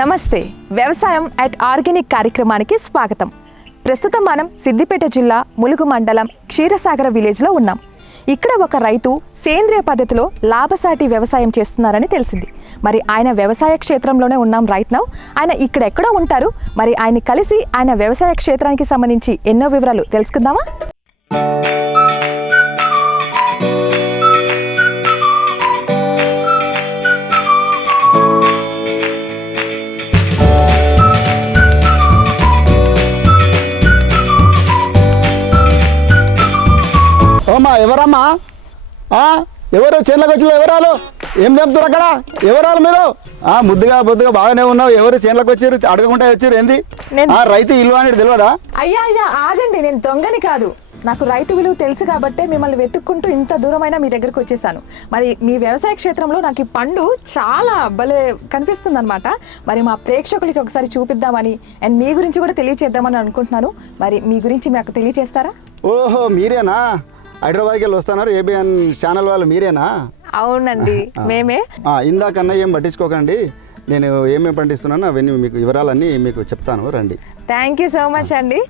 నమస్తే. వ్యవసాయం at organic కార్యక్రమానికి స్వాగతం. ప్రస్తుతం మనం సిద్దిపేట జిల్లా ములుగు మండలం క్షీరసాగర విలేజ్లో ఉన్నాం. ఇక్కడ ఒక రైతు సేంద్రియ పద్ధతిలో లాభసాటి వ్యవసాయం చేస్తున్నారని తెలిసింది. మరి ఆయన వ్యవసాయ క్షేత్రంలోనే ఉన్నాం రైట్ నౌ ఆయన ఇక్కడ ఎక్కడో ఉంటారు. మరి ఆయన కలిసి ఆయన వ్యవసాయ క్షేత్రానికి సంబంధించి ఎన్నో వివరాలు తెలుసుకుందామా? ఓమ్మా ఎవరమ్మా? ఆ? ఎవరు? చేనులకు వచ్చిన ఎవరాలు? ఏం చెప్తారు అక్కడ? ఎవరాలు మీరు? ఆ ముద్దుగా బొద్దుగా బాగానే ఉన్నావు. ఎవరు చేనులకు వచ్చారు? అడగకుండా వచ్చారు. ఏంది? రైతు ఇల్లు అనేది తెలియదా? అయ్యా అయ్యా ఆగండి. నేను దొంగని కాదు. నాకు రైతు విలువ తెలుసు కాబట్టే మిమ్మల్ని వెతుక్కుంటూ ఇంత దూరమైనా మీ దగ్గరకు వచ్చేసాను. మరి మీ వ్యవసాయ క్షేత్రంలో నాకు ఈ పండు చాలా భలే కనిపిస్తుంది అనమాట మరి మా ప్రేక్షకులకి ఒకసారి చూపిద్దామని అండ్ మీ గురించి కూడా తెలియచేద్దామని అనుకుంటున్నాను. మరి మీ గురించి మాకు తెలియచేస్తారా? ఓహో మీరేనా? హైదరాబాద్కి వెళ్ళి వస్తున్నారు. ఏబిఎన్ ఛానల్ వాళ్ళు మీరేనా? అవునండి. మేమే. ఇందాకన్నా ఏం పట్టించుకోకండి. నేను ఏమేమి పండిస్తున్నానో అవన్నీ మీకు వివరాలన్నీ మీకు చెప్తాను. రండి. థ్యాంక్ యూ సో మచ్ అండి.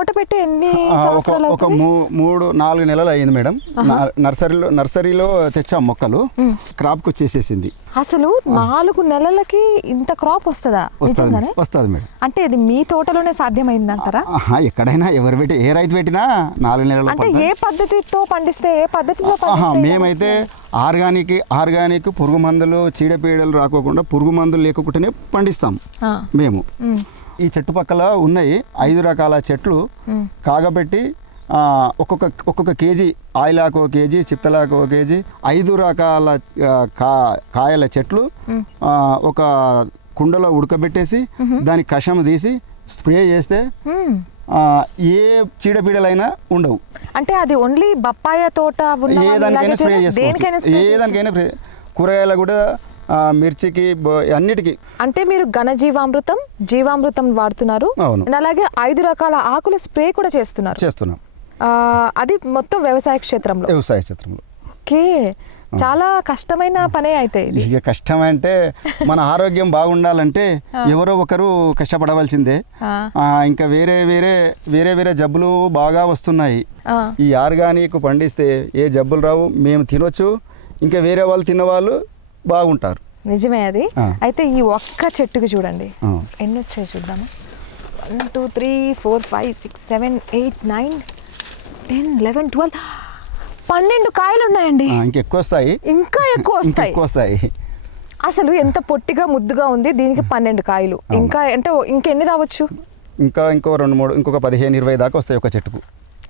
తోట పెట్టి ఎన్ని ఒక సంవత్సరాలు మూడు నాలుగు నెలలు అయింది మేడం. నర్సరీలో నర్సరీలో తెచ్చాం మొక్కలు. క్రాప్కి వచ్చేసేసింది. అసలు నాలుగు నెలలకి ఇంత క్రాప్ వస్తుందా? వస్తుంది వస్తుంది మేడం. అంటే ఇది మీ తోటలోనే సాధ్యమైందంటారా? ఆహా, ఎక్కడైనా ఎవరు పెట్టి ఏ రైతు పెట్టినా నాలుగు నెలలు అంటే ఏ పద్ధతితో పండిస్తే ఏ పద్ధతిలో మేమైతే ఆర్గానిక్ ఆర్గానిక్ పురుగు మందులు చీడపీడలు రాకోకుండా పురుగు మందులు లేకుండానే పండిస్తాం మేము. ఈ చుట్టుపక్కల ఉన్నాయి ఐదు రకాల చెట్లు. కాగబెట్టి ఒక్కొక్క ఒక్కొక్క కేజీ ఆయిలాకు ఒక కేజీ చిప్తలాకు ఒక కేజీ ఐదు రకాల కా కాయల చెట్లు. ఒక కుండలో ఉడకబెట్టేసి దాని కషం తీసి స్ప్రే చేస్తే ఏ చీడపీడలైనా ఉండవు. అంటే అది ఓన్లీ బప్పాయ తోట ఏ దానికైనా స్ప్రే చేసుకోవచ్చు. ఏ. దానికైనా కూరగాయలు కూడా మిర్చికి అన్నిటికీ. అంటే మీరు ఘనజీవామృతం జీవామృతం వాడుతున్నారు. అలాగే ఐదు రకాల ఆకుల స్ప్రే కూడా చేస్తున్నారు. చేస్తున్నాం. అది మొత్తం వ్యవసాయ క్షేత్రంలో. వ్యవసాయ క్షేత్రంలో. ఓకే. చాలా కష్టమైన పనే అయితే ఇక కష్టం అంటే మన ఆరోగ్యం బాగుండాలంటే ఎవరో ఒకరు కష్టపడవలసిందే. ఇంకా వేరే వేరే వేరే వేరే జబ్బులు బాగా వస్తున్నాయి. ఈ ఆర్గానిక్ పండిస్తే ఏ జబ్బులు రావు మేము తినొచ్చు. ఇంకా వేరే వాళ్ళు తిన్నవాళ్ళు బాగుంటారు. నిజమే అది. అయితే ఈ ఒక్క చెట్టుకి చూడండి. ఎన్ని వచ్చాయి చూద్దాము? One two three four five six seven eight nine ten eleven twelve పన్నెండు కాయలు ఉన్నాయండి ఇంకెక్కువ వస్తాయి ఇంకా ఎక్కువ వస్తాయి ఎక్కువ వస్తాయి అసలు ఎంత పొట్టిగా ముద్దుగా ఉంది దీనికి పన్నెండు కాయలు. ఇంకా అంటే ఇంకెన్ని రావచ్చు? ఇంకా ఇంకో రెండు మూడు ఇంకొక పదిహేను ఇరవై దాకా వస్తాయి ఒక చెట్టుకు.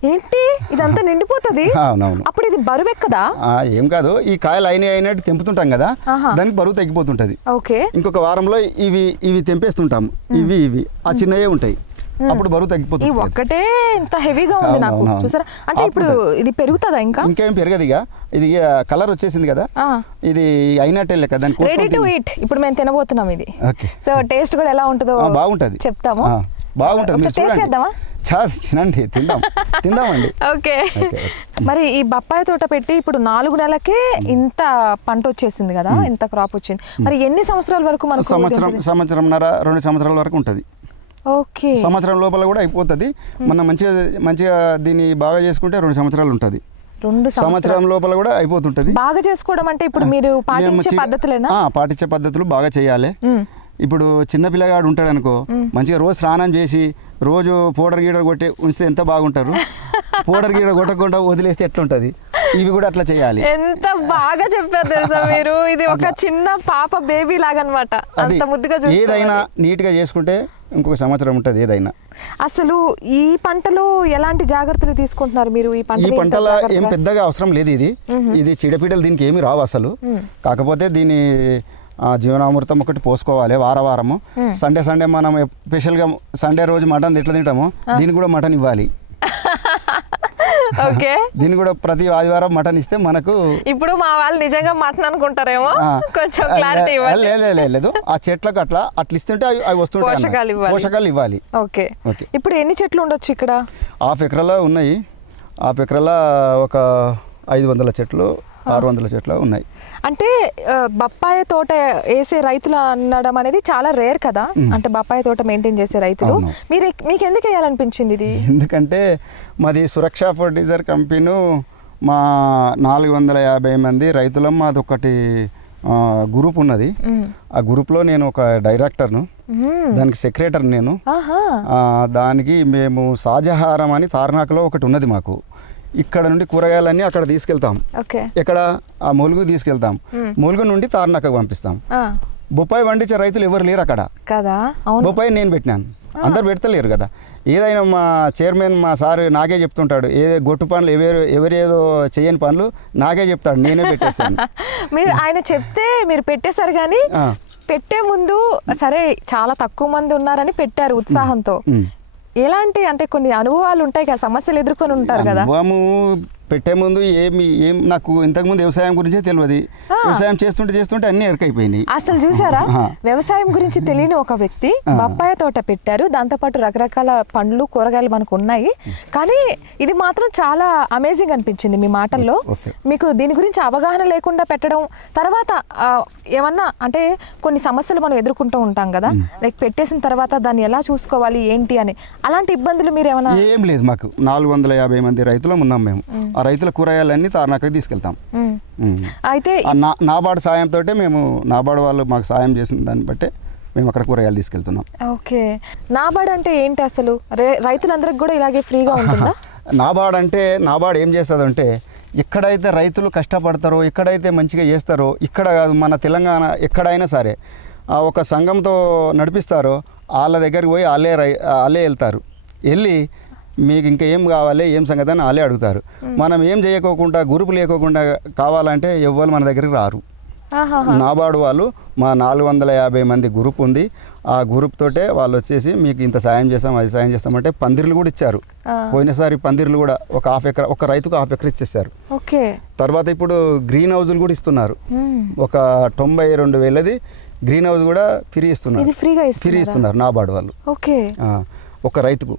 ఏంటి? ఇదంతా నిండిపోతుంది? అవునవును. అప్పుడు ఇది బరువెక్కదా ఆ, ఏం కాదు. ఈ కాయలు అయినాయి అయినట్టు తెంపుతుంటాం కదా. దానికి బరువు తగ్గిపోతుంటుంది. ఓకే. ఇంకొక వారంలో ఇవి ఇవి తెంపేస్తుంటాం. ఇవి ఇవి. ఆ చిన్నయే ఉంటాయి. అప్పుడు బరువు తగ్గిపోతుంది. ఒక్కటే ఇంత హెవీగా ఉంది నాకు. చూసారా? అంటే ఇప్పుడు ఇది పెరుగుతుందా ఇంకా? ఇంకేం పెరగదు ఇక. ఇది కలర్ వచ్చేసింది కదా. ఇది అయినట్టే లెక్క దాన్ని రెడీ టు. ఈట్ ఇప్పుడు మేము తినబోతున్నాం ఇది. ఓకే. సో టేస్ట్ కూడా ఎలా ఉంటుందో బాగుంటది. చెప్తాము. బాగుంటది. టేస్ట్ చేద్దామా? చాలా తినండి తిందాం. తిందామండి. ఓకే. మరి ఈ బప్పాయి తోట పెట్టి ఇప్పుడు నాలుగు నెలలకే ఇంత పంట వచ్చేసింది కదా ఇంత క్రాప్ వచ్చింది. మరి ఎన్ని సంవత్సరాల వరకు మనకు సంవత్సరం? సంవత్సరంన్నర రెండు సంవత్సరాల వరకు ఉంటుంది. ఓకే. సంవత్సరం లోపల కూడా అయిపోతుంది. మనం మంచిగా మంచిగా దీన్ని బాగా చేసుకుంటే రెండు సంవత్సరాలు ఉంటుంది. రెండు సంవత్సరం లోపల కూడా అయిపోతుంటుంది. బాగా చేసుకోవడం అంటే ఇప్పుడు మీరు పాటించే పద్ధతులేనా? పాటించే పద్ధతులు బాగా చేయాలి. ఇప్పుడు చిన్న పిల్లగాడు ఉంటాడు అనుకో మంచిగా రోజు స్నానం చేసి రోజు పౌడర్ గీడర్ కొట్టి ఉంచితే ఎంత బాగుంటారు? పౌడర్ గీడ కొట్టకుండా వదిలేస్తే ఎట్లుంటది? ఇవి కూడా అట్లా చేయాలి. ఎంత బాగా చెప్పారు తెలుసా మీరు? ఇది ఒక చిన్న పాప బేబీ లాగా అనమాట అంత ముద్దుగా. ఏదైనా నీట్గా చేసుకుంటే ఇంకొక సంవత్సరం ఉంటుంది ఏదైనా. అసలు ఈ పంటలో ఎలాంటి జాగ్రత్తలు తీసుకుంటున్నారు మీరు? ఈ పంట ఈ పంటల ఏం పెద్దగా అవసరం లేదు ఇది. ఇది చీడపీడలు దీనికి ఏమి రావు అసలు. కాకపోతే దీని జీవనామృతం ఒకటి పోసుకోవాలి వార వారము సండే సండే మనం స్పెషల్గా సండే రోజు మటన్ ఎట్లా తింటామో దీనికి కూడా మటన్ ఇవ్వాలి. ఓకే. దీన్ని కూడా ప్రతి ఆదివారం మటన్ ఇస్తే మనకు ఇప్పుడు మా వాళ్ళు నిజంగా మటన్ అనుకుంటారేమో. కొంచెం క్లారిటీ లే- ఇవ్వండి. లే- లే- లే- లేదు. ఆ చెట్లకు అట్లా అట్లా ఇస్తుంటే అవి వస్తుంటాయి. పోషకాలు ఇవ్వాలి. పోషకాలు ఇవ్వాలి. ఓకే. ఓకే. ఇప్పుడు ఎన్ని చెట్లు ఉండొచ్చు ఇక్కడ? హాఫ్ ఎకరాల ఉన్నాయి. హాఫ్ ఎకరాల ఒక ఐదు వందల చెట్లు. ఆరు వందల చెట్లు ఉన్నాయి. అంటే బొప్పాయి తోట వేసే రైతులు అనడం అనేది చాలా రేర్ కదా? అంటే బొప్పాయి తోట మెయింటైన్ చేసే రైతులు. మీరు మీకు ఎందుకు వేయాలనిపించింది ఇది? ఎందుకంటే మాది సురక్ష ఫర్టిలైజర్ కంపెనీ మా నాలుగు వందల యాభై మంది రైతులం మాది ఒకటి గ్రూప్ ఉన్నది. ఆ గ్రూప్లో నేను ఒక డైరెక్టర్ను. దానికి సెక్రటరీ నేను. దానికి మేము సాజహారం అని తార్నాకలో ఒకటి ఉన్నది మాకు. ఇక్కడ నుండి కూరగాయలన్నీ అక్కడ తీసుకెళ్తాం. ఇక్కడ ఆ ములుగు తీసుకెళ్తాం. ములుగు నుండి తార్నాకకు పంపిస్తాం. బొప్పాయి పండించే రైతులు ఎవరు లేరు అక్కడ. కదా? బొప్పాయి నేను పెట్టినాను. అందరు పెడతలేరు కదా. ఏదైనా మా చైర్మన్ మా సార్ నాకే చెప్తుంటాడు ఏ గొట్టు పనులు ఎవరు ఎవరేదో చేయని పనులు నాకే చెప్తాడు నేనే పెట్టేస్తాను. మీరు ఆయన చెప్తే మీరు పెట్టేశారు కానీ. పెట్టే ముందు సరే చాలా తక్కువ మంది ఉన్నారని పెట్టారు ఉత్సాహంతో. ఎలాంటి అంటే కొన్ని అనుభవాలు ఉంటాయి కదా సమస్యలు ఎదుర్కొని ఉంటారు కదా. అనుభవము పెట్టే ముందు ఏమి ఏం నాకు ఇంతకుముందు వ్యవసాయం గురించే తెలియదు వ్యవసాయం చేస్తుంటే చేస్తుంటే అన్నీ ఎరకైపోయినాయి. అసలు చూసారా. వ్యవసాయం గురించి తెలియని ఒక వ్యక్తి బొప్పాయి తోట పెట్టారు. దాంతోపాటు రకరకాల పండ్లు కూరగాయలు మనకు ఉన్నాయి. కానీ ఇది మాత్రం చాలా అమేజింగ్ అనిపించింది మీ మాటల్లో. మీకు దీని గురించి అవగాహన లేకుండా పెట్టడం తర్వాత ఏమన్నా అంటే కొన్ని సమస్యలు మనం ఎదుర్కొంటూ ఉంటాం కదా. లైక్ పెట్టేసిన తర్వాత దాన్ని ఎలా చూసుకోవాలి ఏంటి అని. అలాంటి ఇబ్బందులు మీరు ఏమైనా ఏం లేదు మాకు. నాలుగు వందల యాభై మంది రైతులం ఉన్నాం మేము. ఆ రైతుల కూరగాయలన్నీ తార్నాకకి తీసుకెళ్తాం. అయితే నాబార్డు సాయంతో మేము నాబార్డు వాళ్ళు మాకు సాయం చేసిన దాన్ని బట్టే మేము అక్కడ కూరగాయలు తీసుకెళ్తున్నాం. ఓకే. నాబార్డ్ అంటే ఏంటి అసలు? రైతులందరికి కూడా ఇలాగే ఫ్రీగా ఉంటుందా? నాబార్డ్ అంటే నాబార్డ్ ఏం చేస్తుందంటే ఎక్కడైతే రైతులు కష్టపడతారో ఎక్కడైతే మంచిగా చేస్తారో ఇక్కడ కాదు మన తెలంగాణ ఎక్కడైనా సరే ఆ ఒక సంఘంతో నడిపిస్తారో వాళ్ళ దగ్గరికి పోయి వాళ్ళే రై వాళ్ళే వెళ్తారు. వెళ్ళి మీకు ఇంకా ఏం కావాలి ఏం సంగతి అని వాళ్ళే అడుగుతారు. మనం ఏం చేయకోకుండా గ్రూపు లేకోకుండా కావాలంటే ఎవ్వరు మన దగ్గరికి రారు. నాబార్డు వాళ్ళు మా నాలుగు వందల యాభై మంది గ్రూప్ ఉంది. ఆ గ్రూప్ తోటే వాళ్ళు వచ్చేసి మీకు ఇంత సాయం చేస్తాం అది సాయం చేస్తామంటే పందిర్లు కూడా ఇచ్చారు. పోయినసారి పందిర్లు కూడా ఒక హాఫ్ ఎకర్ ఒక రైతుకు హాఫ్ ఎకర్ ఇచ్చేసారు. ఓకే. తర్వాత ఇప్పుడు గ్రీన్ హౌజులు కూడా ఇస్తున్నారు. ఒక తొంభై రెండు వేలది గ్రీన్ హౌస్ కూడా ఫ్రీ ఇస్తున్నారు. ఫ్రీ ఇస్తున్నారా నాబార్డు వాళ్ళు. ఓకే. ఒక రైతుకు.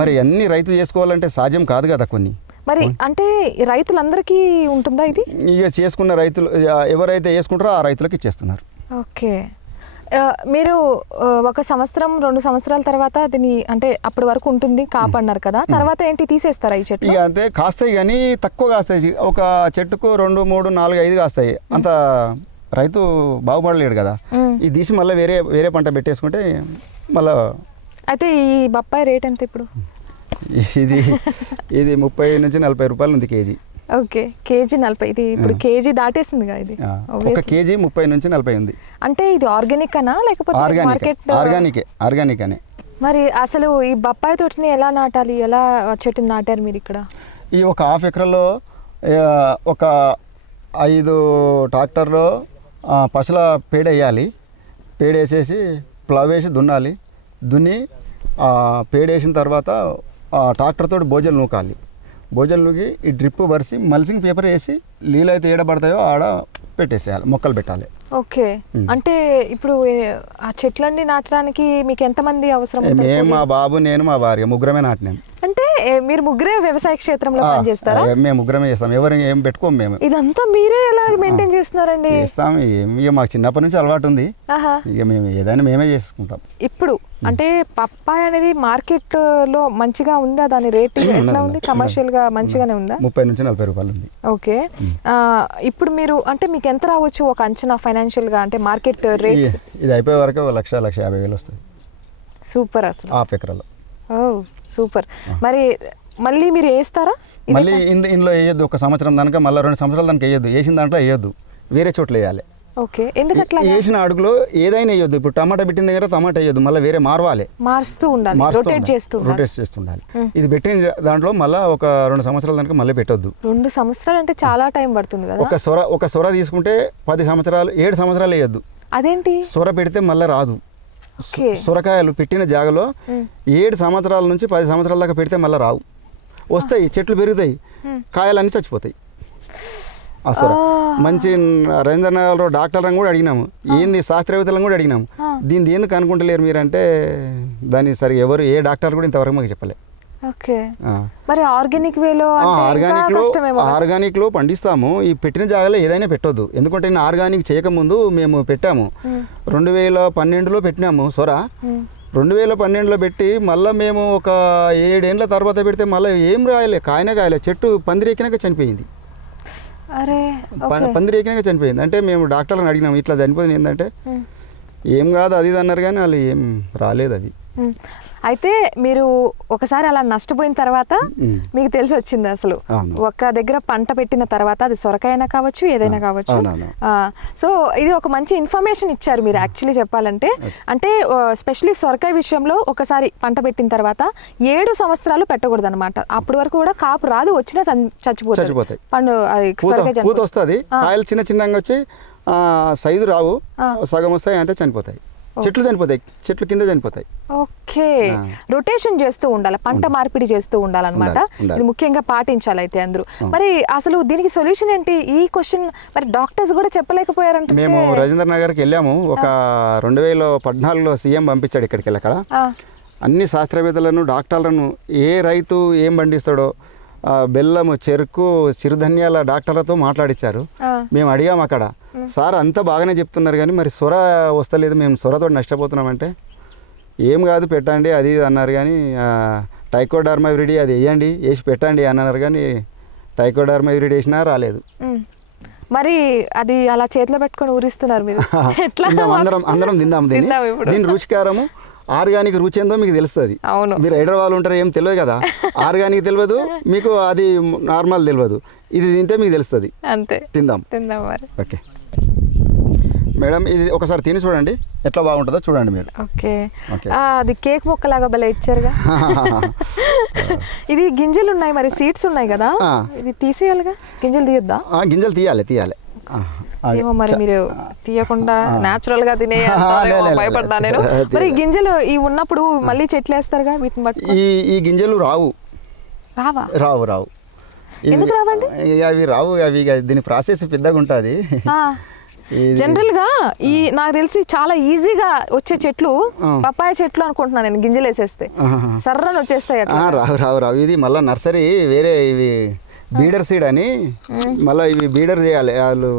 మరి అన్ని రైతు చేసుకోవాలంటే సాధ్యం కాదు కదా కొన్ని. మరి అంటే రైతులందరికీ ఉంటుందా ఇది? ఇక చేసుకున్న రైతులు ఎవరైతే వేసుకుంటారో ఆ రైతులకు ఇచ్చేస్తున్నారు. ఓకే. మీరు ఒక సంవత్సరం రెండు సంవత్సరాల తర్వాత దీన్ని అంటే అప్పటి వరకు ఉంటుంది కాపాడినారు కదా తర్వాత ఏంటి తీసేస్తారా ఈ చెట్లు ఇక అంతే కాస్తాయి కానీ తక్కువ కాస్తాయి. ఒక చెట్టుకు రెండు మూడు నాలుగు ఐదు కాస్తాయి. అంత రైతు బాగుపడలేడు కదా. ఇది తీసి మళ్ళీ వేరే వేరే పంట పెట్టేసుకుంటే మళ్ళా అయితే ఈ బొప్పాయి రేట్ ఎంత ఇప్పుడు? ఇది ఇది ముప్పై నుంచి నలభై రూపాయలు ఉంది కేజీ. ఓకే కేజీ నలభై. ఇది ఇప్పుడు కేజీ దాటేసిందిగా ఇది? ఒక. కేజీ ముప్పై నుంచి నలభై ఉంది. అంటే ఇది ఆర్గానిక్ అనా లేకపోతే ఆర్గానిక్ మార్కెట్ ఆర్గానికే ఆర్గానిక్ అని. మరి అసలు ఈ బొప్పాయి తోటని ఎలా నాటాలి? ఎలా చెట్టుని నాటారు మీరు ఇక్కడ? ఈ ఒక హాఫ్ ఎకర్లో ఒక ఐదు ట్రాక్టర్లో ఆ, పశుల పేడ వేయాలి. పేడ వేసేసి ప్లవ్ వేసి దున్నాలి. దున్ని ఆ, పేడ వేసిన తర్వాత ఆ, ట్రాక్టర్ తోటి భోజనం నూకాలి. భోజనం నూకి ఈ డ్రిప్ వరిసి మల్సింగ్ పేపర్ వేసి నీళ్ళు అయితే ఏడబడతాయో ఆడ పెట్టేసేయాలి మొక్కలు పెట్టాలి. ఓకే. అంటే ఇప్పుడు ఆ చెట్లన్నీ నాటడానికి మీకు ఎంతమంది అవసరం? మేము మా బాబు నేను మా భార్య ముగ్గురమే నాటినాం. అంటే మీరు ముగ్గురే వ్యవసాయ క్షేత్రంలో పనిచేస్తారా? మేము ముగ్గురమే చేస్తాం. ఎవరు ఏం పెట్టుకోము మేము. ఇదంతా మీరే ఎలా మెయింటైన్ చేస్తున్నారండి? చేస్తాం. ఇక మాకు చిన్నప్పటి నుంచి అలవాటు ఉంది. ఇక మేము ఏదైనా మేమే చేసుకుంటాం. ఇప్పుడు అంటే పప్పాయ అనేది మార్కెట్లో మంచిగా ఉందా? దాని రేట్ ఎట్లా ఉంది? కమర్షియల్గా మంచిగానే ఉందా? ముప్పై నుంచి నలభై రూపాయలు ఉంది. ఓకే. ఇప్పుడు మీరు అంటే మీకు ఎంత రావచ్చు ఒక అంచనా ఫైనాన్షియల్గా అంటే మార్కెట్ రేట్స్ ఈ- ఇది అయిపోయే వరకు లక్ష లక్ష యాభై వేలు వస్తుంది. సూపర్ అసలు. హాఫ్ ఎకరాలో. ఓ సూపర్. మరి మళ్ళీ మీరు వేస్తారా? మళ్ళీ ఇందు ఇందులో వేయొద్దు. ఒక సంవత్సరం దానిక మళ్ళీ రెండు సంవత్సరాలు దానికి వేయొద్దు. వేసిన దాంట్లో వేయొద్దు. వేరే చోట్ల వేయాలి. ఓకే. ఎందుకు అట్లా వేసిన అడుగులో ఏదైనా వేయొద్దు. ఇప్పుడు టమాటా పెట్టిన దగ్గర టమాటా వేయొద్దు. మళ్ళీ వేరే మారవాలి. మారుస్తూ ఉండాలి. రొటేట్ చేస్తూ రొటేట్ చేస్తుండాలి ఇది పెట్టిన దాంట్లో మళ్ళీ ఒక రెండు సంవత్సరాల దానికి మళ్ళీ పెట్టొద్దు. రెండు సంవత్సరాలు అంటే చాలా టైం పడుతుంది కదా? ఒక సొర ఒక సొర తీసుకుంటే పది సంవత్సరాలు ఏడు సంవత్సరాలు వేయొద్దు. అదేంటి? సొర పెడితే మళ్ళీ రాదు. సొరకాయలు పెట్టిన జాగలో ఏడు సంవత్సరాల నుంచి పది సంవత్సరాల దాకా పెడితే మళ్ళీ రావు. వస్తాయి చెట్లు పెరుగుతాయి కాయలన్నీ చచ్చిపోతాయి. సొర. మంచి రవీంద్రనగర్లో డాక్టర్లను కూడా అడిగినాము. ఏంది శాస్త్రవేత్తలను కూడా అడిగినాము. దీన్ని ఎందుకు అనుకుంటలేరు మీరంటే దాన్ని సరి ఎవరు ఏ డాక్టర్ కూడా ఇంతవరకు మాకు చెప్పలే. ఓకే. ఆ. మరి ఆర్గానిక్ వేలో లో? ఆర్గానిక్ పండిస్తాము. ఈ పెట్టిన జాగాలో ఏదైనా పెట్టొద్దు. ఎందుకంటే నేను ఆర్గానిక్ చేయకముందు మేము పెట్టాము. రెండు వేల పన్నెండులో పెట్టినాము. సొర. రెండు వేల పన్నెండులో పెట్టి మళ్ళీ మేము ఒక ఏడేండ్ల తర్వాత పెడితే మళ్ళీ ఏం రాయలే కాయనే కాయలే. చెట్టు పందిరెక్కినాక చనిపోయింది. అరే పందిరెక్కినాక చనిపోయింది. అంటే మేము డాక్టర్లను అడిగినాము ఇట్లా చనిపోయింది ఏంటంటే. ఏం కాదు అది అన్నారు కానీ వాళ్ళు ఏం రాలేదు అది. అయితే మీరు ఒకసారి అలా నష్టపోయిన తర్వాత. మీకు తెలిసి వచ్చింది అసలు. ఒక్క దగ్గర పంట పెట్టిన తర్వాత అది సొరకాయనా కావచ్చు ఏదైనా కావచ్చు. సో ఇది ఒక మంచి ఇన్ఫర్మేషన్ ఇచ్చారు మీరు యాక్చువల్లీ చెప్పాలంటే. అంటే స్పెషలీ సొరకాయ విషయంలో ఒకసారి పంట పెట్టిన తర్వాత ఏడు సంవత్సరాలు పెట్టకూడదు అనమాట అప్పటి వరకు కూడా కాపు రాదు వచ్చినా చన్- చచ్చిపోతుంది. చచ్చిపోతాయి. పండు పూత. వస్తుంది. కాయలు చిన్న చిన్నగా వచ్చి సైజు రావు సగం వస్తాయి అంతే చనిపోతాయి. చెట్లు చనిపోతాయి. చెట్లు కింద చనిపోతాయి. ఓకే. రొటేషన్ చేస్తూ ఉండాలి? పంట మార్పిడి చేస్తూ ఉండాలన్నమాట. ఉండాలి, ఉండాలి. ఇది ముఖ్యంగా పాటించాలి అయితే అందరూ మరి అసలు దీనికి సొల్యూషన్ ఏంటి? ఈ క్వశ్చన్ మరి డాక్టర్స్ కూడా చెప్పలేకపోయారంటే మేము రజేంద్ర నగర్కి వెళ్ళాము. ఒక రెండు వేల పద్నాలుగులో సీఎం పంపించాడు ఇక్కడికి వెళ్ళి అక్కడ ఆ, అన్ని శాస్త్రవేత్తలను డాక్టర్లను ఏ రైతు ఏం పండిస్తాడో బెల్లము చెరుకు సిరిధన్యాల డాక్టర్లతో మాట్లాడించారు మేము అడిగాము అక్కడ. సార్ అంతా బాగానే చెప్తున్నారు కానీ మరి సొర వస్తలేదు మేము సొరతో నష్టపోతున్నామంటే? ఏం కాదు పెట్టండి అది ఇది అన్నారు కానీ టైకోడర్మా విరిడి అది వేయండి వేసి పెట్టండి అన్నారు కానీ టైకోడర్మా విరిడి వేసినా రాలేదు. మరి అది అలా చేతిలో పెట్టుకొని ఊరిస్తున్నారు మీరు. ఎట్లా అందరం అందరం తిందాం దీన్ని. దీని రుచికారము ఆర్గానిక్ రుచి ఏందో మీకు తెలుస్తుంది. అవును. మీరు హైదరాబాద్ ఉంటారు ఏం తెలియదు కదా? ఆర్గానిక్ తెలియదు మీకు అది నార్మల్ తెలియదు. ఇది తింటే మీకు తెలుస్తుంది. అంతే. తిందాం. తిందాం మరి. ఓకే. మేడం ఇది ఒకసారి తిని చూడండి. ఎట్లా బాగుంటుందో చూడండి మీరు. ఓకే. అది కేక్ మొక్కలాగా భలే ఇచ్చారుగా. ఇది గింజలు ఉన్నాయి మరి సీడ్స్ ఉన్నాయి కదా. ఇది తీసేయాలిగా? గింజలు తీయొద్దా? గింజలు తీయాలి తీయాలి. ఏమో మరి మీరు తీయకుండా నాచురల్గా తినే భయపడతా. నేను. మరి గింజలు ఈ ఉన్నప్పుడు మళ్ళీ చెట్లు వేస్తారుగా వీటిని బట్టి ఈ ఈ గింజలు రావు. రావా? రావు రావు. ఇవి- ఎందుకు రావండి? ఇక అవి రావు అవి దీని ప్రాసెస్ పెద్దగా ఉంటుంది. జనరల్గా ఈ నాకు తెలిసి చాలా ఈజీగా వచ్చే చెట్లు. పప్పాయ చెట్లు అనుకుంటున్నాను నేను గింజలు వేసేస్తే. సర్రని వచ్చేస్తాయి రావు రావు రావు. ఇది మళ్ళీ నర్సరీ వేరే ఇవి బీడర్ సీడ్ అని మళ్ళీ ఇవి బీడర్ చేయాలి. వాళ్ళు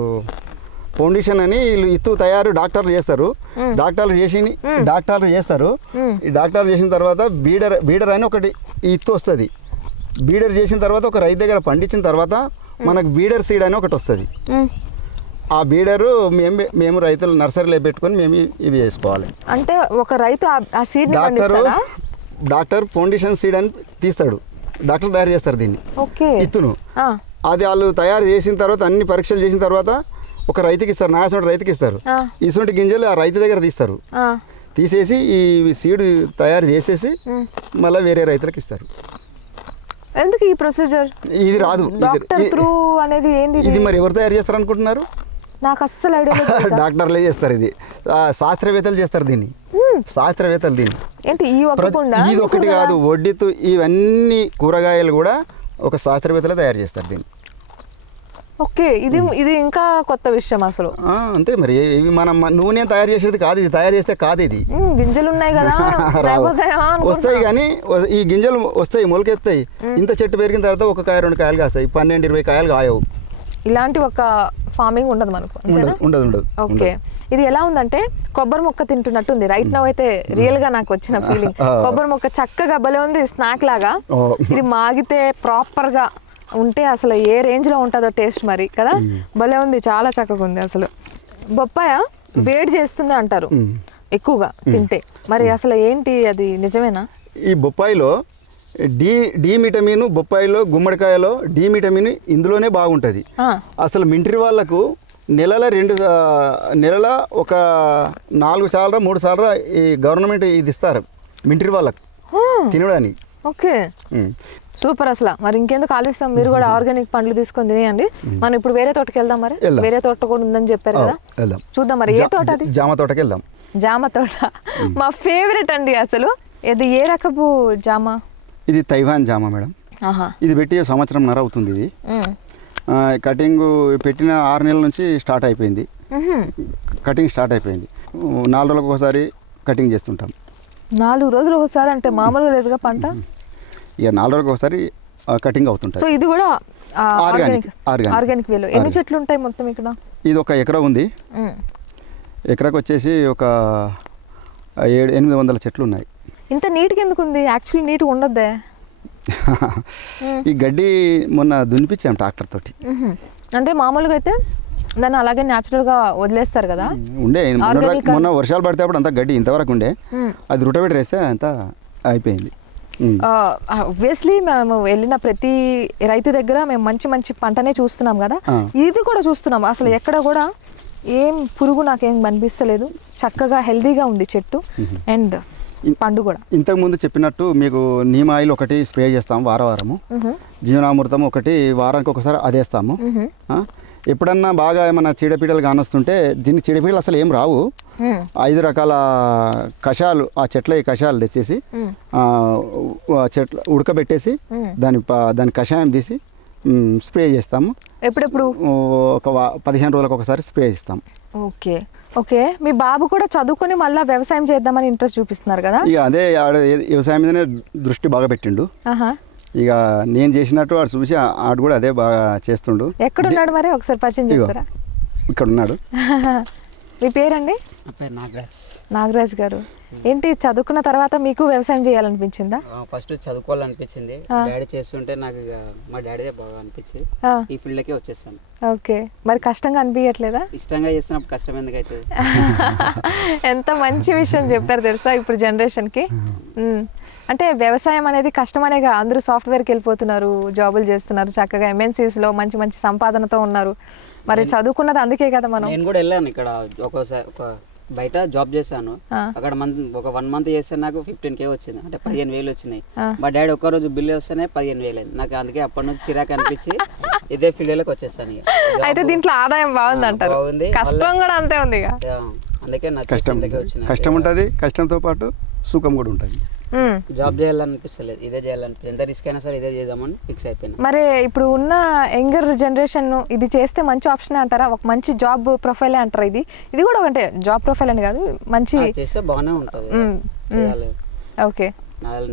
ఫౌండేషన్ అని వీళ్ళు ఇత్తు తయారు డాక్టర్లు చేస్తారు. డాక్టర్లు చేసి డాక్టర్లు చేస్తారు. ఈ డాక్టర్లు చేసిన తర్వాత బీడర్ బీడర్ అని ఒకటి ఈ ఇత్తు వస్తుంది. బీడర్ చేసిన తర్వాత ఒక రైతు దగ్గర పండించిన తర్వాత మనకు బీడర్ సీడ్ అని ఒకటి వస్తుంది. ఆ బీడరు మేము మేము రైతులు నర్సరీలో పెట్టుకొని మేము ఇవి వేసుకోవాలి అంటే ఒక రైతు ఆ- seed doctor doctor foundation seed అని తీస్తాడు. డాక్టర్ తయారు చేస్తారు దీన్ని. ఇత్తును. అది వాళ్ళు తయారు చేసిన తర్వాత అన్ని పరీక్షలు చేసిన తర్వాత ఒక రైతుకి ఇస్తారు నాయసంటి రైతుకి ఇస్తారు. ఇటువంటి గింజలు ఆ రైతు దగ్గర తీస్తారు. తీసేసి ఈ సీడ్ తయారు చేసేసి మళ్ళీ వేరే రైతులకు ఇస్తారు. ఎందుకు ఈ ప్రొసీజర్ ఇది రాదు. డాక్టర్ త్రూ అనేది ఏంది ఇది? మరి ఎవరు తయారు చేస్తారు అనుకుంటున్నారు నాకు అస్సలు ఐడియా లేదు డాక్టర్లే చేస్తారు ఇది. ఆ, శాస్త్రవేత్తలు చేస్తారు దీన్ని. శాస్త్రవేత్తలు దీన్ని. ఏంటి ఈ ఇది ఒకటి కాదు వడ్డీతో ఇవన్నీ కూరగాయలు కూడా ఒక శాస్త్రవేత్తలే తయారు చేస్తారు దీన్ని. ఓకే ఇది ఇది ఇంకా కొత్త విషయం అసలు. అంతే మరి ఇవి మనం నూనె తయారు చేసేది కాదు ఇది తయారు చేస్తే కాదు ఇది. గింజలు ఉన్నాయి కదా. వస్తాయి కానీ ఈ గింజలు వస్తాయి మొలకెత్తాయి. ఇంత చెట్టు పెరిగిన తర్వాత ఒక కాయ రెండు కాయలు కాస్తాయి పన్నెండు ఇరవై కాయలు కాయవు. ఇలాంటి ఒక ఫార్మింగ్ ఉండదు మనకు ఉండదు ఉండదు ఓకే. ఇది ఎలా ఉందంటే కొబ్బరి మొక్క తింటున్నట్టుంది రైట్ నవ్ అయితే రియల్గా నాకు వచ్చిన ఫీలింగ్. కొబ్బరి మొక్క చక్కగా భలే ఉంది స్నాక్ లాగా. ఇది మాగితే ప్రాపర్గా ఉంటే అసలు ఏ రేంజ్లో ఉంటుందో టేస్ట్ మరి కదా? భలే ఉంది చాలా చక్కగా ఉంది అసలు. బొప్పాయ వేడి చేస్తుంది అంటారు. ఎక్కువగా తింటే. మరి అసలు ఏంటి అది నిజమేనా? ఈ బొప్పాయిలో డి డి విటమిన్ బొప్పాయిలో గుమ్మడికాయలో డి విటమిన్ ఇందులోనే బాగుంటుంది. అసలు మింట్రీ వాళ్ళకు నెలల రెండు నెలల ఒక నాలుగు సార్లు మూడు సార్లు ఈ గవర్నమెంట్ ఇది ఇస్తారు మింట్రీ వాళ్ళకు తినడానికి. ఓకే. సూపర్ అసలు. మరి ఇంకెందుకు ఆలస్యం? మీరు కూడా ఆర్గానిక్ పండ్లు తీసుకొని తినేయండి. మనం ఇప్పుడు వేరే తోటకి వెళ్దాం మరి. వేరే తోట కూడా ఉందని చెప్పారు కదా. చూద్దాం మరి. ఏ తోట అది? జామ తోటకి వెళ్దాం. జామ తోట. మా ఫేవరెట్ అండి అసలు. ఇది ఏ రకపు జామ? ఇది తైవాన్ జామ మేడం. ఆహా. ఇది పెట్టి సంవత్సరంన్నర అవుతుంది ఇది. కటింగ్ పెట్టిన ఆరు నెలల నుంచి స్టార్ట్ అయిపోయింది. కటింగ్ స్టార్ట్ అయిపోయింది. నాలుగు రోజులకు ఒకసారి కటింగ్ చేస్తుంటాం. నాలుగు రోజులు ఒకసారి అంటే మామూలుగా లేదుగా పంట? ఇక నాలుగు రోజులకు ఒకసారి కటింగ్ అవుతుంటుంది సో ఇది కూడా ఆర్గానిక్. ఆర్గానిక్ వేలో ఎన్ని. చెట్లు ఉంటాయి మొత్తం ఇక్కడ ఇది ఒక ఎకరా ఉంది. ఎకరాకు వచ్చేసి ఒక ఏడు ఎనిమిది వందల చెట్లు ఉన్నాయి ఇంత నీట్గా ఎందుకు ఉంది యాక్చువల్లీ నీట్గా ఉండద్దే ఈ గడ్డి మొన్న దున్నిపించాం ట్రాక్టర్ తోటి. అంటే మామూలుగా అయితే దాన్ని అలాగే న్యాచురల్గా వదిలేస్తారు కదా ఉండే మొన్న వర్షాలు పడితే అప్పుడు అంతా గడ్డి ఇంతవరకు ఉండే. అది రుటబెట్టి వేస్తే అంతా అయిపోయింది. ఆబ్వియస్లీ మేము వెళ్ళిన ప్రతి రైతు దగ్గర మేము మంచి మంచి పంటనే చూస్తున్నాం కదా. ఇది కూడా చూస్తున్నాం. అసలు ఎక్కడ కూడా ఏం పురుగు నాకేం కనిపిస్తలేదు చక్కగా హెల్దీగా ఉంది చెట్టు అండ్ పండు కూడా. ఇంతకు ముందు చెప్పినట్టు మీకు నీమ్ ఆయిల్ ఒకటి స్ప్రే చేస్తాం వార వారము మ్హూ. జీవనామృతం ఒకటి వారానికి ఒకసారి అదేస్తాము. ఆ? ఎప్పుడన్నా బాగా ఏమైనా చీడపీడలు కానొస్తుంటే దీన్ని చీడపీడలు అసలు ఏం రావు. ఐదు రకాల కషాయాలు ఆ చెట్ల కషాయాలు తెచ్చేసి మ్మ్. ఆ, ఆ చెట్ల ఉడకబెట్టేసి. దాని దాని కషాయం తీసి స్ప్రే చేస్తాము. ఎప్పుడెప్పుడు? ఒక పదిహేను రోజులకు ఒకసారి స్ప్రే చేస్తాం ఓకే. ఓకే. మీ బాబు కూడా చదువుకొని మళ్ళీ వ్యవసాయం చేద్దామని ఇంట్రెస్ట్ చూపిస్తున్నారు కదా? ఇక అదే వ్యవసాయం మీదనే దృష్టి బాగా పెట్టిండు. ఇక నేను చేసినట్టు ఆడు చూసి ఆడు కూడా అదే బాగా చేస్తుండు. ఎక్కడున్నాడు మరి? ఒకసారి పరిచయం. చేస్తారా? ఇక్కడ ఉన్నాడు మీ పేరండి? నాగరాజ్. నాగరాజ్ గారు. ఏంటి చదువుకున్న తర్వాత మీకు వ్యవసాయం చేయాలనిపించిందా? ఫస్ట్ చదువుకోవాలనిపించింది. డాడీ చేస్తుంటే నాకు ఇక మా డాడీదే బాగా అనిపించి ఆ, ఈ ఫీల్డ్కే వచ్చేసాను. ఓకే. మరి కష్టంగా అనిపించట్లేదా? ఇష్టంగా చేస్తున్నప్పుడు కష్టం ఎందుకు అవుతుంది ఎంత మంచి విషయం చెప్పారు తెలుసా ఇప్పుడు జనరేషన్కి. అంటే వ్యవసాయం అనేది కష్టమనేగా అందరూ సాఫ్ట్వేర్కి వెళ్ళిపోతున్నారు జాబులు చేస్తున్నారు చక్కగా MNCs లో మంచి మంచి సంపాదనతో ఉన్నారు. మరి చదువుకున్నది అందుకే కదా మనం. నేను కూడా వెళ్ళాను ఇక్కడ ఒకసారి ఒక బయట జాబ్ చేశాను. అక్కడ మంత్ ఒక వన్ మంత్ చేస్తే నాకు ఫిఫ్టీన్ కే వచ్చింది అంటే పదిహేను వేలు వచ్చినాయి. మా డాడీ ఒక్క రోజు బిల్లు వస్తేనే పదిహేను వేలు. అయింది నాకు అందుకే అప్పటి నుంచి చిరాకు అనిపించి ఇదే ఫీల్డ్లోకి వచ్చేసాను అయితే దీంట్లో ఆదాయం బాగుంది అంటారు. బాగుంది. కష్టం కూడా అంతే ఉంది అందుకే నా కష్టం. కష్టం ఉంటుంది కష్టంతో పాటు సుఖం కూడా ఉంటుంది. జాబ్ చేయాలనిపిస్తలేదు ఇదే చేయాలనిపిస్తుంది ఎంత రిస్క్ అయినా సరే ఇదే చేద్దామని ఫిక్స్ అయిపోయినా. మరి ఇప్పుడు ఉన్న యంగర్ జనరేషన్ ఇది చేస్తే మంచి ఆప్షన్ అంటారా? ఒక మంచి జాబ్ ప్రొఫైలే అంటారా ఇది? ఇది కూడా ఒకటే జాబ్ ప్రొఫైల్ అని కాదు మంచి చేస్తే బాగానే ఉంటుంది ఓకే.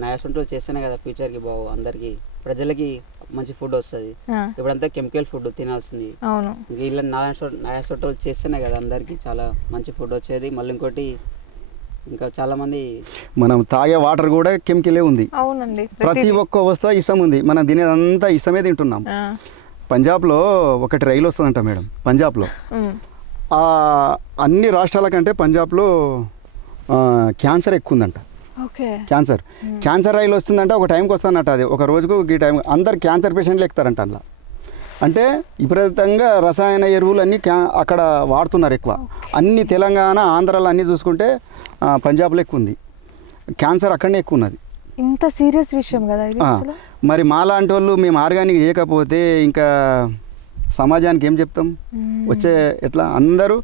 నయాసంటూ చేస్తేనే కదా ఫ్యూచర్కి బాగు అందరికి. ప్రజలకి మంచి ఫుడ్ వస్తుంది. ఇప్పుడంతా కెమికల్ ఫుడ్ తినాల్సింది. అవును. వీళ్ళ నయాసొట్టలు చేస్తేనే కదా అందరికి చాలా మంచి ఫుడ్ వచ్చేది. మళ్ళీ ఇంకోటి ఇంకా చాలా మంది మనం తాగే వాటర్ కూడా కెమికలే ఉంది. అవునండి ప్రతి ఒక్క వస్తువు ఇసం ఉంది. మనం తినేదంతా ఇసమే తింటున్నాం. ఆ, పంజాబ్లో ఒకటి రైలు వస్తుందంట మేడం పంజాబ్లో. అన్ని రాష్ట్రాల కంటే పంజాబ్లో ఆ, క్యాన్సర్ ఎక్కువ ఉందంట ఓకే. క్యాన్సర్. క్యాన్సర్ రైలు వస్తుందంటే ఒక టైంకి వస్తానట అది. ఒక రోజుకు ఈ టైం అందరు క్యాన్సర్ పేషెంట్లు ఎక్కుతారంట అందులో. అంటే విపరీతంగా రసాయన ఎరువులు అన్నీ క్యా అక్కడ వాడుతున్నారు ఎక్కువ. అన్ని తెలంగాణ ఆంధ్రాలో అన్నీ చూసుకుంటే పంజాబ్లో ఎక్కువ ఉంది క్యాన్సర్ అక్కడనే ఎక్కువ ఉన్నది ఇంత సీరియస్ విషయం కదా మరి మాలాంటి వాళ్ళు మేము ఆర్గానిక్ చేయకపోతే ఇంకా సమాజానికి ఏం చెప్తాం. వచ్చే ఎట్లా? అందరూ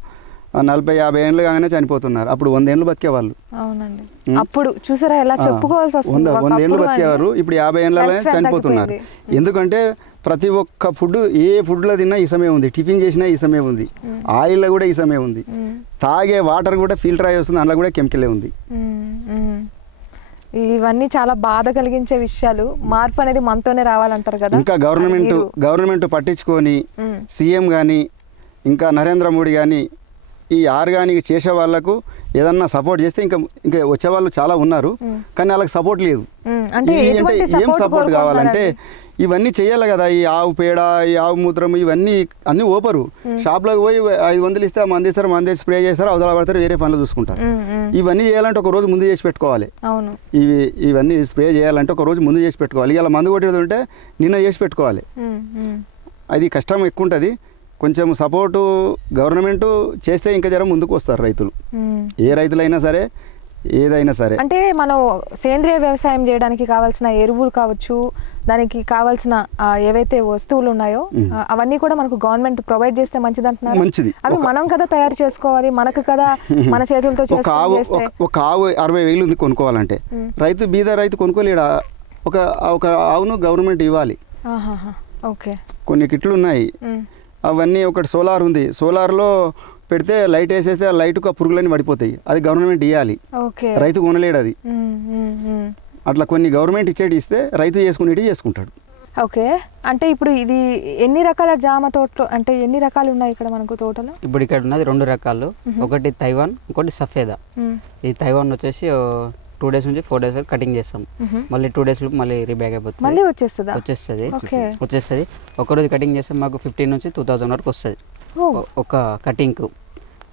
నలభై యాభై ఏళ్ళు కాగానే చనిపోతున్నారు. అప్పుడు వందేళ్ళు బతికేవాళ్ళు. అవునండి. అప్పుడు చూసారా ఎలా చెప్పుకోవాల్సి వస్తుంది వంద వందేళ్ళు బతికేవారు. ఇప్పుడు యాభై ఏళ్ళలోనే చనిపోతున్నారు. ఎందుకంటే ప్రతి ఒక్క ఫుడ్ ఏ ఫుడ్లో తిన్నా ఇసమే ఉంది. టిఫిన్ చేసినా ఇసమే ఉంది. ఆయిల్లో కూడా ఇసమే ఉంది. తాగే వాటర్ కూడా ఫిల్టర్ అయ్యి వస్తుంది. అందులో కూడా కెమికలే ఉంది. ఇవన్నీ చాలా బాధ కలిగించే విషయాలు. మార్పు అనేది మనతోనే రావాలంటారు కదా. ఇంకా గవర్నమెంట్ గవర్నమెంట్ పట్టించుకొని. సీఎం కానీ ఇంకా నరేంద్ర మోడీ కానీ ఈ ఆర్గానిక్ చేసే వాళ్ళకు ఏదన్నా సపోర్ట్ చేస్తే ఇంకా ఇంకా వచ్చే వాళ్ళు చాలా ఉన్నారు కానీ వాళ్ళకి సపోర్ట్ లేదు. అంటే ఏం సపోర్ట్ కావాలంటే? ఇవన్నీ చేయాలి కదా ఈ ఆవు పేడ ఈ ఆవు మూత్రం ఇవన్నీ అన్నీ ఓపరు. షాప్లోకి పోయి ఐదు వందలు ఇస్తే ఆ మంది ఇస్తారు మంది స్ప్రే చేస్తారు అవతల పడతారు వేరే పనులు చూసుకుంటారు. ఇవన్నీ చేయాలంటే ఒక రోజు ముందు చేసి పెట్టుకోవాలి. ఇవి ఇవన్నీ స్ప్రే చేయాలంటే ఒక రోజు ముందు చేసి పెట్టుకోవాలి. ఇలా మందు కొట్టేది ఉంటే నిన్న చేసి పెట్టుకోవాలి. అది కష్టం ఎక్కువ ఉంటుంది. కొంచెం సపోర్టు గవర్నమెంట్ చేస్తే ఇంకా జర ముందుకు వస్తారు రైతులు. ఏ రైతులైనా సరే ఏదైనా సరే. అంటే మనం సేంద్రియ వ్యవసాయం చేయడానికి కావాల్సిన ఎరువులు కావచ్చు దానికి కావాల్సిన ఏవైతే వస్తువులు ఉన్నాయో అవన్నీ కూడా మనకు గవర్నమెంట్ ప్రొవైడ్ చేస్తే మంచిది అంటున్నారు? మంచిది. అవి మనం కదా తయారు చేసుకోవాలి మనకు కదా మన చేతులతో ఒక ఆవు అరవై వేలు ఉంది కొనుక్కోవాలంటే. రైతు బీద రైతు కొనుక్కోలేడా? ఒక ఒక ఆవును గవర్నమెంట్ ఇవ్వాలి. ఓకే. కొన్ని కిట్లు ఉన్నాయి. అవన్నీ ఒకటి సోలార్ ఉంది. సోలార్లో పెడితే లైట్ వేసేస్తే ఆ లైట్కు ఆ పురుగులన్నీ పడిపోతాయి. అది గవర్నమెంట్ ఇవ్వాలి ఓకే. రైతు కొనలేడు అది. అట్లా కొన్ని గవర్నమెంట్ ఇచ్చేటి ఇస్తే రైతు చేసుకునేటి చేసుకుంటాడు. ఓకే. అంటే ఇప్పుడు ఇది ఎన్ని రకాల జామ తోటలు అంటే ఎన్ని రకాలు ఉన్నాయి ఇక్కడ మనకు తోటలో? ఇప్పుడు ఇక్కడ ఉన్నది రెండు రకాలు. ఒకటి తైవాన్ ఇంకోటి సఫేదా. ఈ తైవాన్ వచ్చేసి టూ డేస్ నుంచి ఫోర్ డేస్ వరకు కటింగ్ చేస్తాం. మళ్ళీ టూ డేస్ మళ్ళీ రీబ్యాక్ అయిపోతుంది. మళ్ళీ వచ్చేస్తుందా? వచ్చేస్తుంది. ఓకే. వచ్చేస్తుంది. ఒకరోజు కటింగ్ చేస్తే మాకు ఫిఫ్టీన్ నుంచి టూ థౌజండ్ వరకు వస్తుంది. ఒక కటింగ్కు.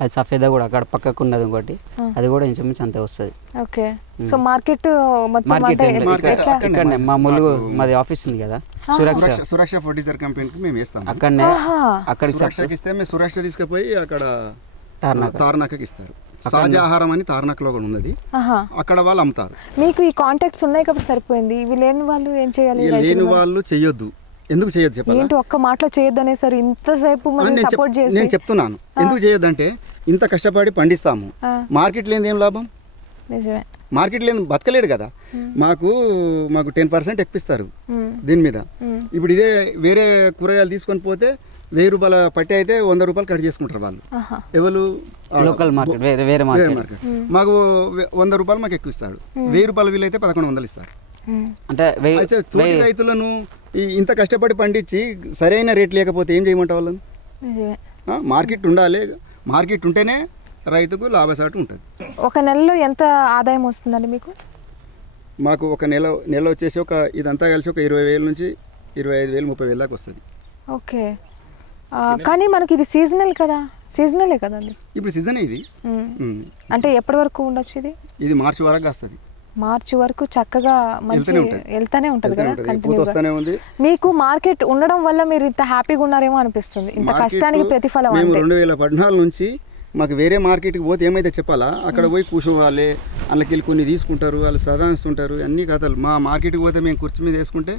అది సఫేదా కూడా అక్కడ పక్కకు ఉన్నది ఇంకోటి. అది కూడా ఇంచుమించు అంతే వస్తుంది. ఓకే. సో మార్కెట్ మొత్తం మార్కెట్ ఇక్కడనే. మా ములుగు మాది ఆఫీస్ ఉంది కదా. సురక్ష. సురక్ష ఫర్టిలైజర్ కంపెనీకి మేము ఇస్తాం అక్కడనే. అక్కడికి సురక్షకి ఇస్తే మేము సురక్ష తీసుకుపోయి అక్కడ తార్నాక. తార్నాకకి ఇస్తారు. సహజ ఆహారం అని తార్నాకలో కూడా ఉన్నది. అక్కడ వాళ్ళు అమ్ముతారు. మీకు ఈ కాంటాక్ట్స్ ఉన్నాయి కాబట్టి సరిపోయింది. ఇవి లేని వాళ్ళు ఏం చేయాలి? లేని? వాళ్ళు చెయ్యొద్దు. ఎందుకు చేయొద్దు చెప్పాలా? ఏంటి ఒక్క మాటలో చేయొద్దనే సార్ ఇంతసేపు నేను చెప్- సపోర్ట్ చేసి నేను చెప్తున్నాను. ఎందుకు చేయొద్దంటే ఇంత కష్టపడి పండిస్తాము. మార్కెట్ లేని ఏం లాభం? నిజమే. మార్కెట్ లేని బతకలేడు కదా. మాకు మాకు టెన్ పర్సెంట్ ఎక్కిస్తారు. దీని మీద. ఇప్పుడు ఇదే వేరే కూరగాయలు తీసుకొని పోతే వెయ్యి రూపాయల పట్టి అయితే వంద రూపాయలు కట్ చేసుకుంటారు వాళ్ళు. ఎవరు? లోకల్ మార్కెట్ వేరే వేరే మార్కెట్ మాకు వంద రూపాయలు మాకు ఎక్కువ ఇస్తాడు వెయ్యి రూపాయల వీలైతే పదకొండు వందలు ఇస్తారు. అంటే తోటి రైతులను ఇంత కష్టపడి పండించి సరైన రేట్ లేకపోతే ఏం చేయమంటావు వాళ్ళని? నిజమే. ఆ, మార్కెట్ ఉండాలి. మార్కెట్ ఉంటేనే రైతుకు లాభసాటు ఉంటుంది. ఒక నెలలో ఎంత ఆదాయం వస్తుందండి మీకు? మాకు ఒక నెల నెల వచ్చేసి ఒక ఇదంతా కలిసి ఒక ఇరవై వేల నుంచి ఇరవై ఐదు వేలు ముప్పై వేల దాకా వస్తుంది. ఓకే. కానీ మనకి ఇది సీజనల్ కదా. సీజనలే కదండి? ఇప్పుడు సీజన్ ఇది. అంటే ఎప్పటి వరకు ఉండొచ్చు ఇది? ఇది మార్చి వరకు వస్తుంది మార్చి వరకు చక్కగా మంచి వెళ్తూనే ఉంటది. కదా కంటిన్యూగా మీకు మార్కెట్ ఉండడం వల్ల మీరు ఇంత హ్యాపీగా ఉన్నారేమో అనిపిస్తుంది. ఇంత కష్టానికి ప్రతిఫలం మేము అంటే. రెండు వేల పద్నాలుగు నుంచి మాకు వేరే మార్కెట్కి పోతే ఏమైతే చెప్పాలా? అక్కడ పోయి కూర్చోవాలి. అందులోకి వెళ్ళి కొన్ని తీసుకుంటారు వాళ్ళు సదాయిస్తుంటారు అన్ని కథలు. మా మార్కెట్కి పోతే మేము కుర్చీ మీద వేసుకుంటే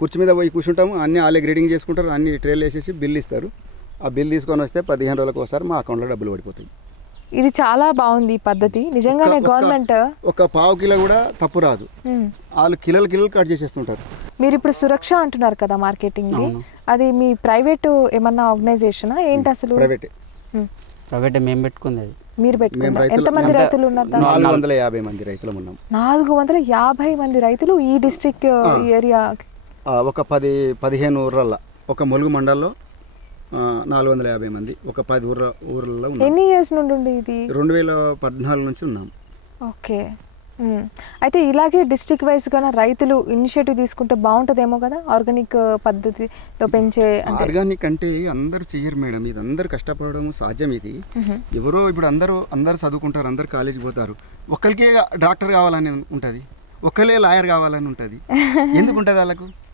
కుర్చీ మీద పోయి కూర్చుంటాము అన్ని వాళ్ళే గ్రేడింగ్ చేసుకుంటారు అన్ని ట్రేలు వేసేసి బిల్ ఇస్తారు. ఆ బిల్ తీసుకొని వస్తే పదిహేను రోజులకు ఒకసారి మా అకౌంట్లో డబ్బులు పడిపోతాయి. ఇది చాలా బాగుంది ఈ పద్ధతి. నిజంగానే గవర్నమెంట్ ఒక పావు కిలో కూడా తప్పు రాదు. వాళ్ళు కిలోలు కిలోలు కట్ చేసేస్తుంటారు. మీరు ఇప్పుడు సురక్ష అంటున్నారు కదా మార్కెటింగ్. అది మీ ప్రైవేట్ ఏమన్నా ఆర్గనైజేషనా ఏంటి అసలు? ప్రైవేట్. ప్రైవేట్ మేము పెట్టుకున్నది మీరు పెట్టుకున్నారు ఎంతమంది అంటే రైతులు ఉన్నారు దాంట్లో? నాలుగు వందల యాభై మంది రైతులు ఉన్నాం. నాలుగు వందల యాభై మంది రైతులు ఈ డిస్ట్రిక్ట్ ఏరియా ఒక పది పదిహేను ఊర్లల్లో. ఒక ములుగు మండల్లో నాలుగు వందల యాభై మంది. ఒక పది ఊర్ల ఊర్లలో ఎన్ని ఇయర్స్ నుండి ఉంది ఇది? రెండు వేల పద్నాలుగు నుంచి ఉన్నాం. ఓకే. అయితే ఇలాగే డిస్ట్రిక్ట్ వైజ్గా రైతులు ఇనిషియేటివ్ తీసుకుంటే బాగుంటుందేమో కదా? ఆర్గానిక్ పద్ధతిలో పెంచే ఆర్గానిక్ అంటే అందరూ చెయ్యరు మేడం. ఇది అందరు కష్టపడడం సాధ్యం ఇది. ఎవరో ఇప్పుడు అందరూ అందరు చదువుకుంటారు అందరు కాలేజీకి పోతారు. ఒక్కరికే డాక్టర్ కావాలని ఉంటుంది. ఒక్కలే లాయర్ కావాలని ఉంటుంది. ఎందుకు ఉంటుంది వాళ్ళకు?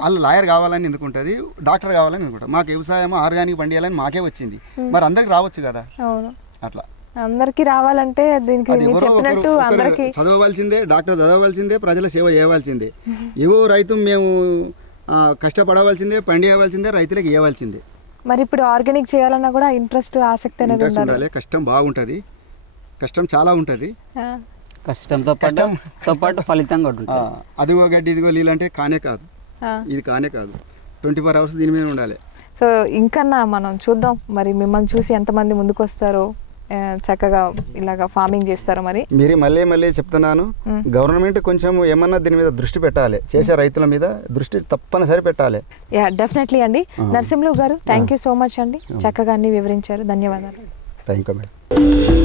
వాళ్ళు లాయర్ కావాలని ఎందుకు ఉంటుంది డాక్టర్ కావాలని ఎందుకుంటారు మాకు వ్యవసాయం ఆర్గానిక్ పండియాలని మాకే వచ్చింది. మరి అందరికి రావచ్చు కదా? అవును. అట్లా. అందరికి రావాలంటే దీనికి చెప్పినట్టు అందరికి చదవవలసిందే డాక్టర్ చదవవలసిందే ప్రజల సేవ చేయవలసిందే. ఏవో రైతు మేము కష్టపడవలసిందే పండియవలసిందే రైతులకు ఇవ్వవలసిందే మరి ఇప్పుడు ఆర్గానిక్ చేయాలన్నా కూడా ఇంట్రెస్ట్ ఆసక్తి అనేది ఉండాలి. కష్టం బాగుంటుంది. కష్టం చాలా ఉంటుంది. ఆ, కష్టంతో పాటు తో పాటు ఫలితం కూడా ఆ, ఉంటుంది అదిగో గడ్డి ఇదిగో నీళ్ళు అంటే కానే కాదు. ఇది కానే కాదు. ట్వంటీ ఫోర్ అవర్స్ దీని మీద ఉండాలి. సో ఇంకన్నా మనం చూద్దాం. మరి మిమ్మల్ని చూసి ఎంతమంది ముందుకు వస్తారో చక్కగా ఇలాగా ఫార్మింగ్ చేస్తారో మరి. మీరు మళ్ళీ మళ్ళీ చెప్తున్నాను. గవర్నమెంట్ కొంచెం ఏమన్నా దీని మీద దృష్టి పెట్టాలి. చేసే రైతుల మీద దృష్టి తప్పనిసరి పెట్టాలి. యా డెఫినెట్లీ అండి. నరసింహులు గారు థ్యాంక్ యూ సో మచ్ అండి. చక్కగా అన్ని వివరించారు. ధన్యవాదాలు. Thank you madam